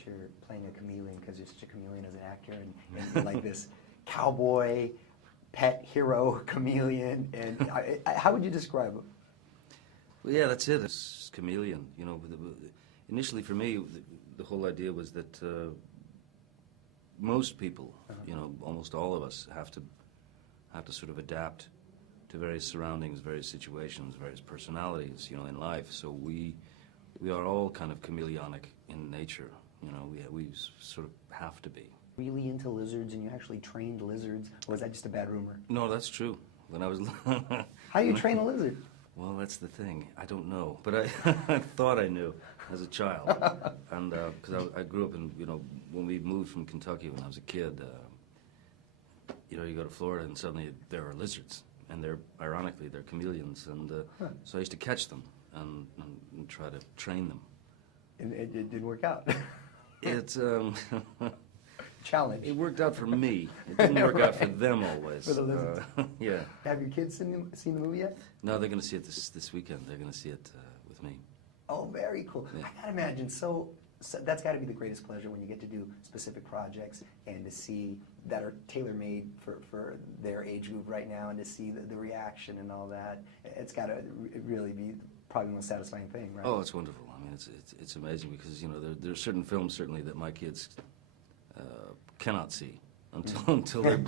picture playing a chameleon because you're such a chameleon as an actor, and you're like this cowboy, pet hero chameleon. And how would you describe him? Well, yeah, that's it. It's chameleon. You know, initially for me, the whole idea was that most people, you know, almost all of us, have to sort of adapt to various surroundings, various situations, various personalities, you know, in life. So we are all kind of chameleonic in nature. You know, we sort of have to be. Really into lizards, and you actually trained lizards, or was that just a bad rumor? No, that's true. When I was How do you train a lizard? Well, that's the thing. I don't know, but I thought I knew as a child, and because I grew up in, you know, when we moved from Kentucky when I was a kid, you know, you go to Florida and suddenly there are lizards, and ironically they're chameleons, and so I used to catch them and try to train them. And it didn't work out. It's challenge. It worked out for me. It didn't work out for them always. For the lizards. Yeah. Have your kids seen the movie yet? No, they're going to see it this weekend. They're going to see it with me. Oh, very cool. Yeah. I gotta imagine. So that's got to be the greatest pleasure when you get to do specific projects and to see that are tailor-made for their age group right now, and to see the reaction and all that. It's got to really be probably the most satisfying thing, right? Oh, it's wonderful. I mean, it's amazing because, you know, there are certain films certainly that my kids cannot see until they're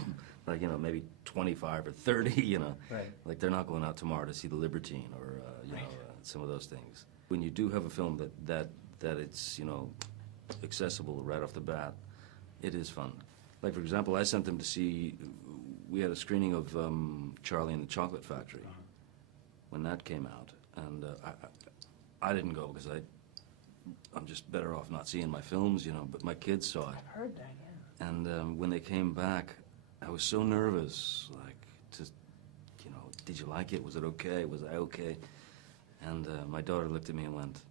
like, you know, maybe 25 or 30, you know. Right. Like they're not going out tomorrow to see The Libertine or, you know, some of those things. When you do have a film that it's, you know, accessible right off the bat, it is fun. Like, for example, I sent them to see, we had a screening of Charlie and the Chocolate Factory when that came out, and I didn't go because I'm just better off not seeing my films, you know, but my kids saw it. I've heard that, yeah. And when they came back, I was so nervous, like, you know, did you like it? Was it okay? Was I okay? And my daughter looked at me and went,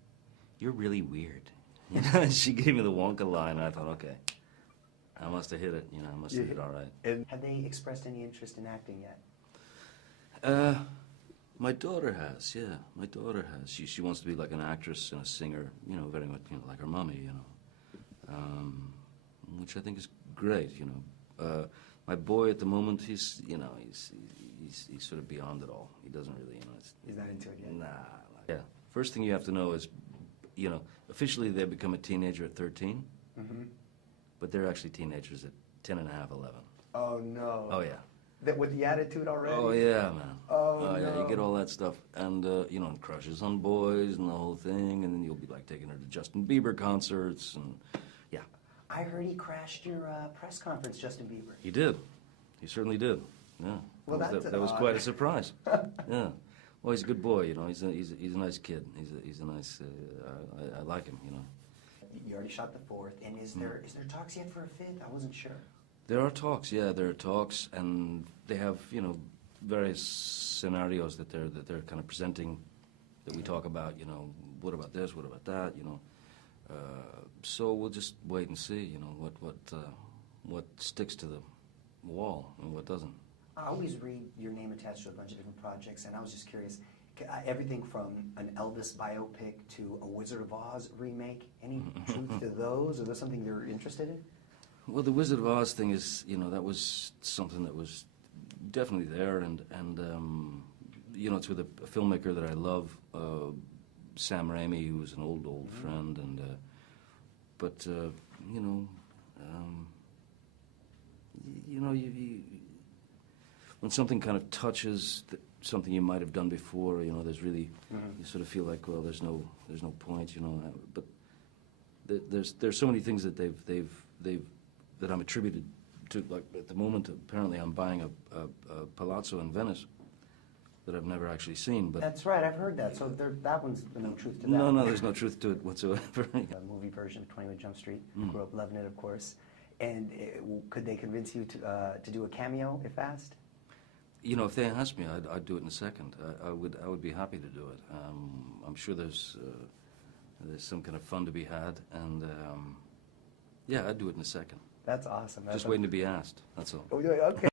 "You're really weird." You know, and she gave me the Wonka line, and I thought, okay, I must have hit it, you know, I must have hit it all right. And have they expressed any interest in acting yet? My daughter has, yeah, my daughter has. She wants to be like an actress and a singer, you know, very much, you know, like her mommy, you know, which I think is great, you know. My boy at the moment, he's, you know, he's sort of beyond it all. He doesn't really, you know. He's not into it yet? Nah. Yeah. First thing you have to know is, you know, officially they become a teenager at 13, but they're actually teenagers at 10 and a half, 11. Oh, no. Oh, yeah. That with the attitude already? Oh, yeah, man. Oh, yeah, no. you get all that stuff. And, you know, and crushes on boys and the whole thing, and then you'll be, like, taking her to Justin Bieber concerts, and, yeah. I heard he crashed your press conference, Justin Bieber. He did. He certainly did. Yeah. Well, that was quite a surprise. Yeah. Well, he's a good boy, you know. He's a nice kid. He's a nice. I like him, you know. You already shot the fourth, and is there talks yet for a fifth? I wasn't sure. There are talks, yeah. There are talks, and they have, you know, various scenarios that they're kind of presenting, that we talk about. You know, what about this? What about that? You know. So we'll just wait and see. You know, what sticks to the wall and what doesn't. I always read your name attached to a bunch of different projects, and I was just curious, everything from an Elvis biopic to a Wizard of Oz remake, any truth to those? Or those something you're interested in? Well, the Wizard of Oz thing is, you know, that was something that was definitely there, and you know, it's with a filmmaker that I love, Sam Raimi, who's an old friend, and but you know, when something kind of touches something you might have done before, you know, there's really, you sort of feel like, well, there's no point, you know. But there's so many things that that I'm attributed to. Like at the moment, apparently, I'm buying a palazzo in Venice that I've never actually seen. But that's right, I've heard that. So that one's no truth to that. No, there's no truth to it whatsoever. A movie version of 21 Jump Street. Grew up loving it, of course. And could they convince you to do a cameo if asked? You know, if they asked me, I'd do it in a second. I would be happy to do it. I'm sure there's some kind of fun to be had, and yeah, I'd do it in a second. That's awesome. Just waiting to be asked. That's all. Okay.